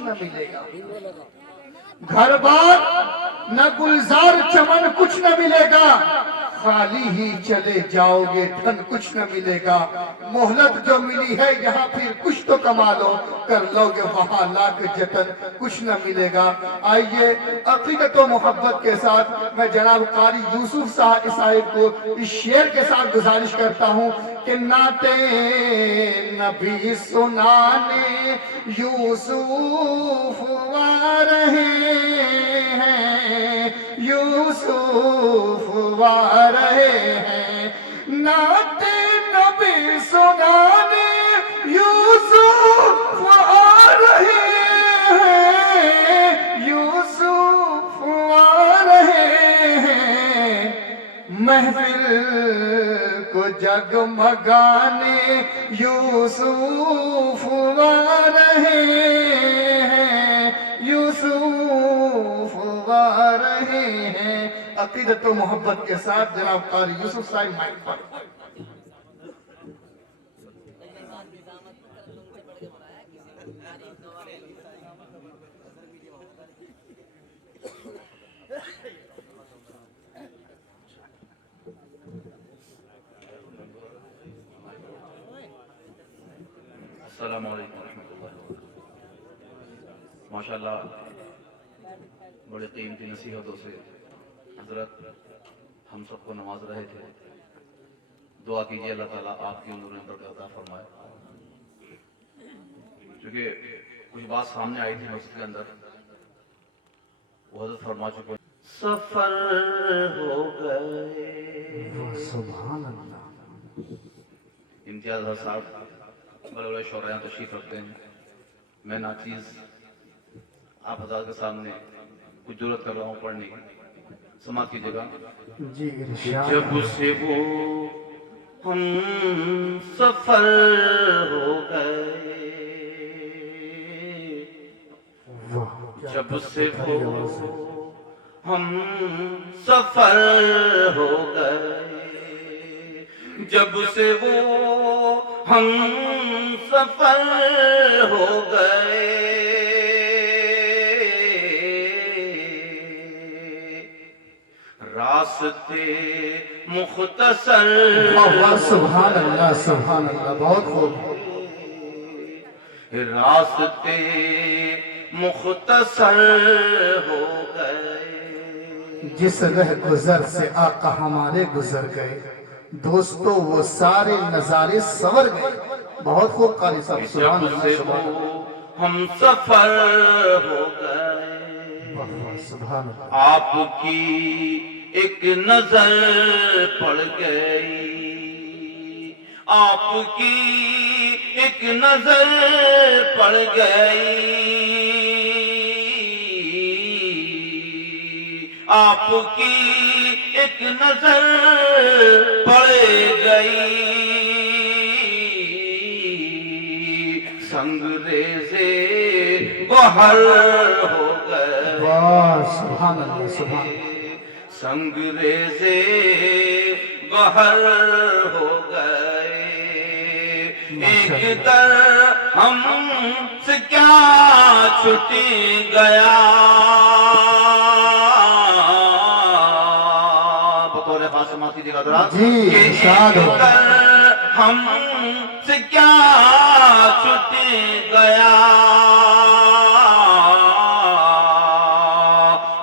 کچھ نہ ملے گا، گھر بار نہ گلزار چمن کچھ نہ ملے گا، خالی ہی چلے جاؤ گے دھن کچھ نہ ملے گا، مہلت جو ملی ہے یہاں پھر کچھ تو کما لو، کر لو گے وہاں لاکھ جتن کچھ نہ ملے گا۔ آئیے عقیدت و محبت کے ساتھ میں جناب قاری یوسف صاحب کو اس شعر کے ساتھ گزارش کرتا ہوں کہ نعت نبی سنانے یوسف آ رہے ہیں، یوسف آ رہے ہیں، نعت نبی سنانے یوسف آ رہے ہیں، یوسف آ رہے ہیں، محفل کو جگمگانے یوسف آ رہے ہیں، یوسف آ رہے ہیں۔ عقیدت و محبت کے ساتھ جناب قاری یوسف صاحب مائک پر۔ السلام علیکم ورحمۃ اللہ۔ ماشاءاللہ بڑے قیمتی نصیحتوں سے حضرت ہم سب کو نواز رہے تھے۔ دعا کیجیے اللہ تعالیٰ آپ کی عمر میں برکت عطا فرمائے۔ چونکہ کچھ بات سامنے آئی تھی مسجد کے اندر، وہ حضرت فرما چکے سفر ہو گئے۔ سبحان اللہ۔ امتیاز حضرت صاحب بڑے بڑے شعراء تشریف رکھتے ہیں، میں ناچیز آپ حضرات کے سامنے کچھ ضرورت کر رہا ہوں پڑھنے کی، سماعت کیجیے گا۔ جی ارشاد۔ جب سے وہ ہم سفر ہو گئے، جب سے وہ ہم سفر ہو گئے، جب سے وہ ہم سفر ہو گئے، راستے مختصر سبحان اللہ سبحان اللہ، بہت خوب۔ راستے مختصر ہو گئے، جس رہ گزر سے آقا ہمارے گزر گئے، دوستو وہ سارے نظارے سور گئے۔ بہت خوب قاری صاحب، سبحان جب اللہ سے سبحان اللہ وہ ہم سفر ہو گئے، سبحان اللہ۔ آپ کی ایک نظر پڑ گئی، آپ کی ایک نظر پڑ گئی، آپ کی ایک نظر پڑ گئی، سنگریزے گوہر ہو گئے، واہ سبحان اللہ سبحان اللہ۔ سنگریزے گوہر ہو گئے، ایک در ہم سے کیا چھٹ گیا، بطور خاص سماعت کیجیے گا ذرا۔ جی ارشاد ہو۔ ایک در ہم سے کیا چھٹ گیا،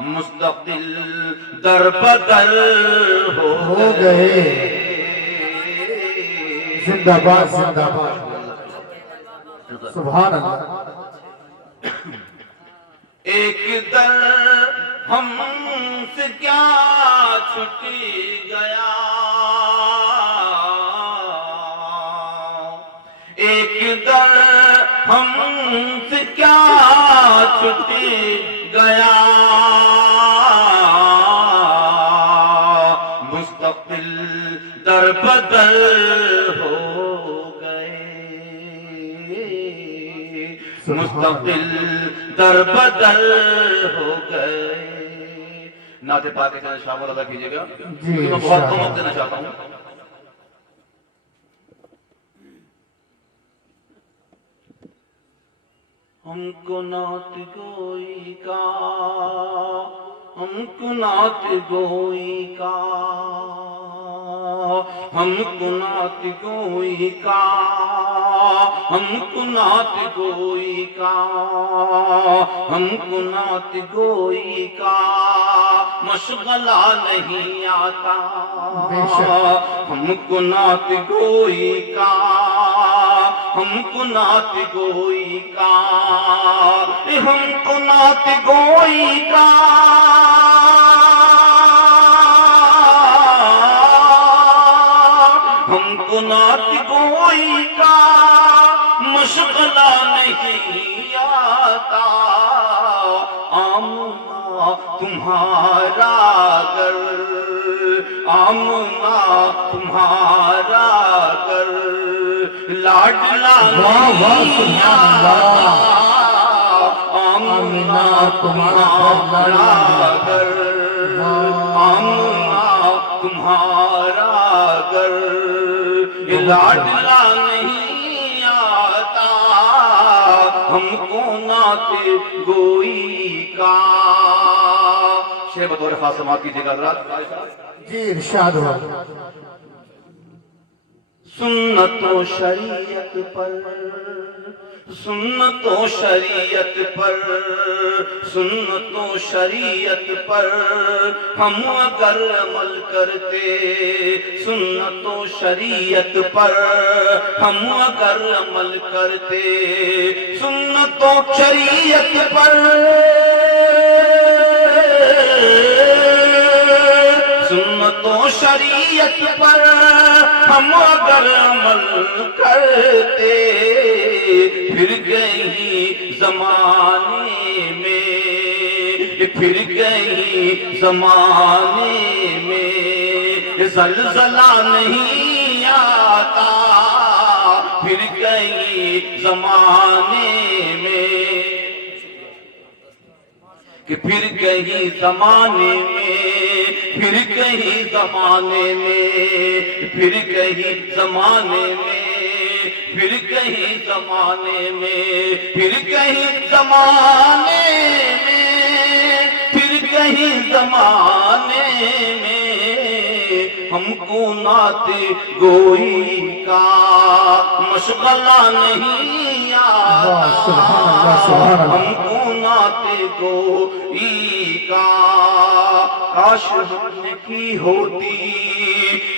مستقل در بدر ہو گئے۔ زندہ باد زندہ باد، سبحان اللہ۔ ایک در ہم سے کیا چھٹ گیا، ایک در ہم سے کیا چھٹ گیا، مستقل در بدر ہو گئے، مستقل در بدر ہو گئے۔ نعت پاک کے چند شامل ادا کیجیے گا، کیونکہ میں بہت کم وقت دینا چاہتا ہوں۔ ہم کو نعت گوئی کا، ہم کو نعت گوئی کا، ہم کو نعت گوئی کا، ہم کو نعت گوئی کا، ہم کو نعت گوئی کا مشغلہ نہیں آتا، ہم کو نعت گوئی کا، ہم کو نعت گوئی کا، ہم کو نعت گوئی کا، ہم کو نعت گوئی کا مشغلہ نہیں آتا، آمنا تمہارا گر، آمنا تمہارا گر لاڈلا نہیں آتا، آمنا تمہارا گر، آمنا تمہارا گر لاڈلا نہیں آتا، ہم کو نعت گوئی کا۔ شعر بطور خاص سماعت کیجیے گا حضرات۔ جی ارشاد ہو۔ سنت و شریعت پر، سنت و شریعت پر، سنت و شریعت پر ہم اگر عمل کرتے، سنت و شریعت پر ہم اگر عمل کرتے، سنت و شریعت پر، سنت و شریعت پر ہم اگر عمل کرتے، پھر کہیں زمانے میں، پھر کہیں زمانے میں زلزلہ نہیں آتا، پھر کہیں زمانے میں، کہ پھر کہیں زمانے میں، پھر کہیں زمانے میں، پھر کہیں زمانے میں، پھر کہیں زمانے میں، پھر کہیں زمانے میں، پھر کہیں زمانے میں ہم کو نعت گوئی کا مشغلہ نہیں آتا، ہم کو نعت گوئی کا کاش ہم نے کی ہوتی،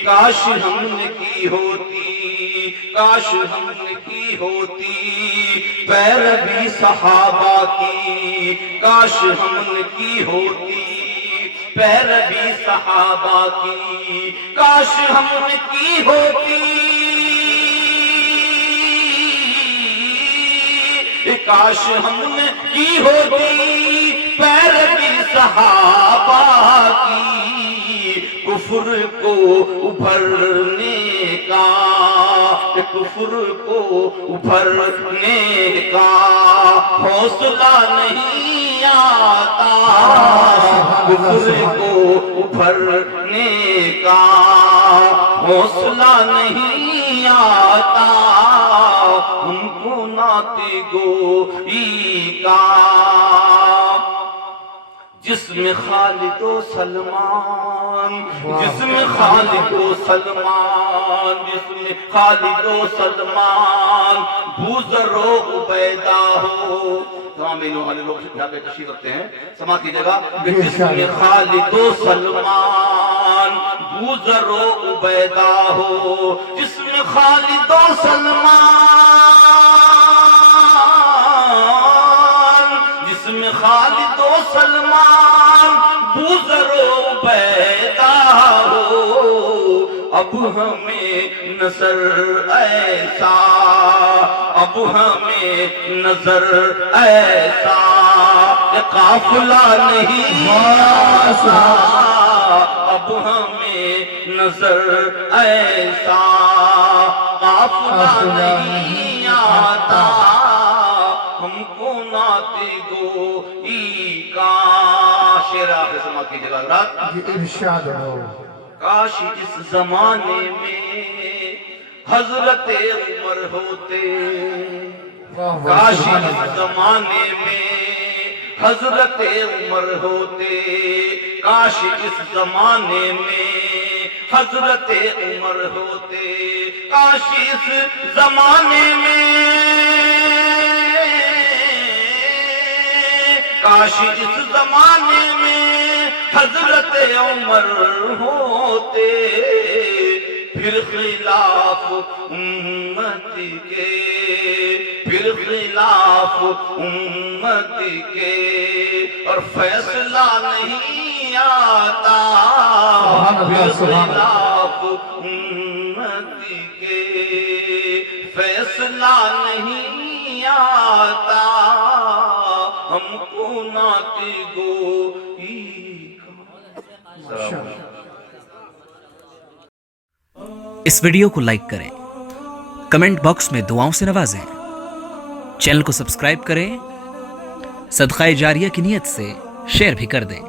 کاش ہم نے کی ہوتی، کاش ہم نے کی ہوتی پیروی صحابہ کی، کاش ہم نے کی ہوتی پیروی صحابہ کی، کاش ہم نے کی ہوتی، کاش ہم نے کی ہوتی پیروی صحابہ کی، کفر کو ابھرنے کا، کفر کو ابھرنے کا حوصلہ نہیں آتا، کفر کو ابھرنے کا حوصلہ نہیں آتا، ہم کو نعت گوئی کا جس میں خالد و سلمان، جس میں خالد و سلمان، جس میں خالد و سلمان بوذر و عبیدہ ہو، تمام علم والے لوگ یہاں پہ تشریف رکھتے ہیں، سماعت کیجیے گا کہ جس میں خالد و سلمان بوذر و عبیدہ ہو، جس میں خالد و سلمان، جس میں خالد و سلمان بوذر و عبیدہ ہو، اب ہمیں نظر ایسا، اب ہمیں نظر ایسا قافلہ نہیں آتا، اب ہمیں نظر ایسا قافلہ نہیں آتا، ہم کو نعت گوئی کا شعر آخر سماعت کیجیے گا حضرات۔ ارشاد ہو۔ کاش اس زمانے میں حضرت عمر ہوتے، کاش اس زمانے میں حضرت عمر ہوتے، کاش اس زمانے میں حضرت عمر ہوتے، کاش اس زمانے میں، کاش اس زمانے میں حضرت عمر ہوتے، پھر خلاف امت کے، پھر خلاف امت کے، اور فیصلہ نہیں آتا، پھر خلاف امت کے، فیصلہ نہیں آتا، ہم کو ناتی گوئی کا۔ اس ویڈیو کو لائک کریں، کمنٹ باکس میں دعاؤں سے نوازیں، چینل کو سبسکرائب کریں، صدقہ جاریہ کی نیت سے شیئر بھی کر دیں۔